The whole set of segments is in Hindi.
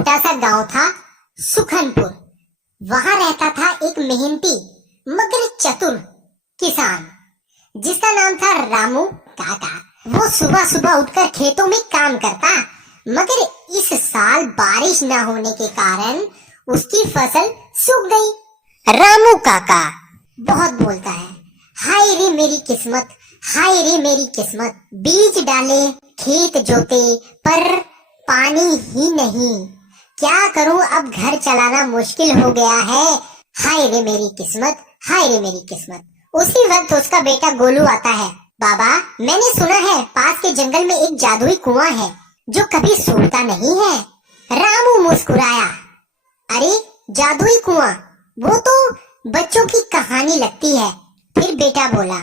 छोटा सा गांव था सुखनपुर। वहां रहता था एक मेहनती मगर चतुर किसान जिसका नाम था रामू काका। वो सुबह सुबह उठकर खेतों में काम करता, मगर इस साल बारिश न होने के कारण उसकी फसल सूख गई। रामू काका बहुत बोलता है, हाय रे मेरी किस्मत, हाय रे मेरी किस्मत। बीज डाले, खेत जोते, पर पानी ही नहीं। क्या करूं, अब घर चलाना मुश्किल हो गया है। हाय रे मेरी किस्मत, हाय रे मेरी किस्मत। उसी वक्त उसका बेटा गोलू आता है। बाबा, मैंने सुना है पास के जंगल में एक जादुई कुआं है जो कभी सूखता नहीं है। रामू मुस्कुराया, अरे जादुई कुआं, वो तो बच्चों की कहानी लगती है। फिर बेटा बोला,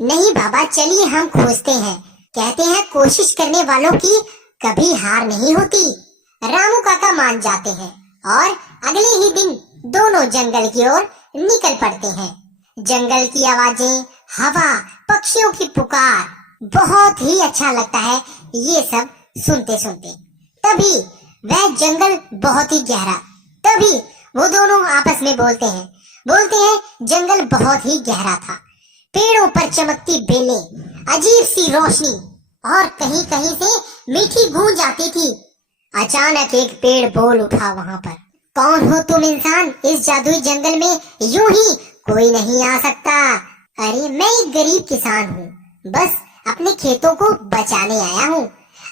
नहीं बाबा, चलिए हम खोजते हैं। कहते हैं कोशिश करने वालों की कभी हार नहीं होती। रामू काका मान जाते हैं और अगले ही दिन दोनों जंगल की ओर निकल पड़ते हैं। जंगल की आवाजें, हवा, पक्षियों की पुकार, बहुत ही अच्छा लगता है ये सब सुनते सुनते। तभी वह जंगल बहुत ही गहरा, तभी वो दोनों आपस में बोलते हैं जंगल बहुत ही गहरा था। पेड़ों पर चमकती बेलें, अजीब सी रोशनी और कहीं कहीं से मीठी गूंज आती थी। अचानक एक पेड़ बोल उठा वहां पर, कौन हो तुम इंसान? इस जादुई जंगल में यूं ही कोई नहीं आ सकता। अरे मैं एक गरीब किसान हूँ, बस अपने खेतों को बचाने आया हूँ।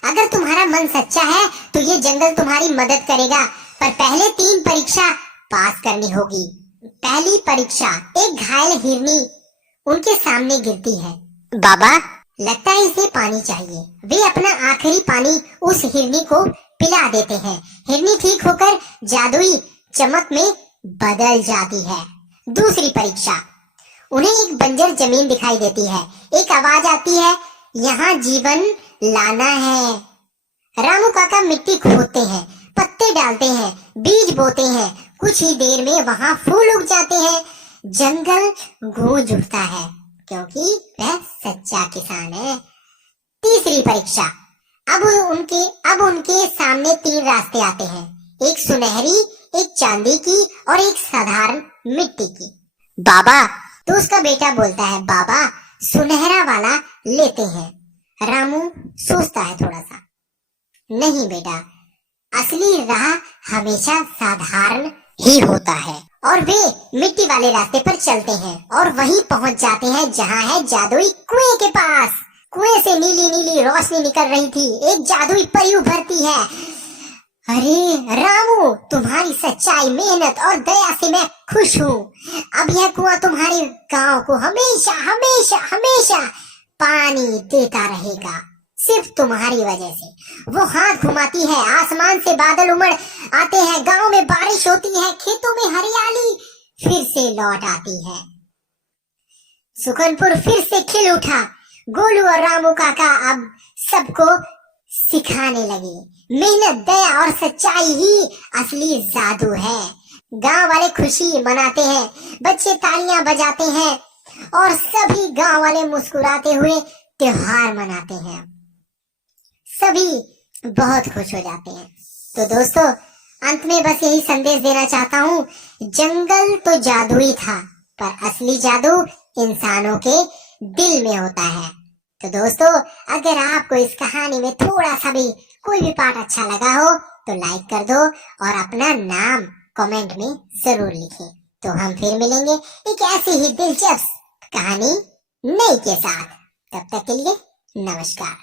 अगर तुम्हारा मन सच्चा है तो ये जंगल तुम्हारी मदद करेगा, पर पहले 3 परीक्षा पास करनी होगी। पहली परीक्षा, एक घायल हिरनी उनके सामने गिरती है। बाबा, लगता है इसे पानी चाहिए। वे अपना आखिरी पानी उस हिरनी को पिला देते हैं। हिरनी ठीक होकर जादुई चमक में बदल जाती है। दूसरी परीक्षा, उन्हें एक बंजर जमीन दिखाई देती है। एक आवाज आती है, यहाँ जीवन लाना है। रामू काका मिट्टी खोदते हैं, पत्ते डालते हैं, बीज बोते हैं। कुछ ही देर में वहां फूल उग जाते हैं। जंगल गूंज उठता है क्योंकि वह सच्चा किसान है। तीसरी परीक्षा, अब उनके सामने 3 रास्ते आते हैं, एक सुनहरी, एक चांदी की और एक साधारण मिट्टी की। बाबा, तो उसका बेटा बोलता है, बाबा सुनहरा वाला लेते हैं। रामू सोचता है थोड़ा सा, नहीं बेटा, असली राह हमेशा साधारण ही होता है। और वे मिट्टी वाले रास्ते पर चलते हैं और वहीं पहुंच जाते हैं जहां है जादुई कुएं के पास। कुएं से नीली नीली रोशनी निकल रही थी। एक जादुई परी उभरती है। अरे रामू, तुम्हारी सच्चाई, मेहनत और दया से मैं खुश हूँ। अब यह कुआं तुम्हारे गांव को हमेशा हमेशा हमेशा पानी देता रहेगा, सिर्फ तुम्हारी वजह से। वो हाथ घुमाती है, आसमान से बादल उमड़ आते हैं, गांव में बारिश होती है, खेतों में हरियाली फिर से लौट आती है। सुखनपुर फिर से खिल उठा। गोलू और रामू काका अब सबको सिखाने लगे, मेहनत, दया और सच्चाई ही असली जादू है। गांव वाले खुशी मनाते हैं, बच्चे तालियां बजाते हैं और सभी गांव वाले मुस्कुराते हुए त्योहार मनाते हैं। सभी बहुत खुश हो जाते हैं। तो दोस्तों, अंत में बस यही संदेश देना चाहता हूँ, जंगल तो जादुई था, पर असली जादू इंसानों के दिल में होता है। तो दोस्तों, अगर आपको इस कहानी में थोड़ा सा भी कोई भी पार्ट अच्छा लगा हो तो लाइक कर दो और अपना नाम कमेंट में जरूर लिखें। तो हम फिर मिलेंगे एक ऐसी ही दिलचस्प कहानी नई के साथ। तब तक के लिए नमस्कार।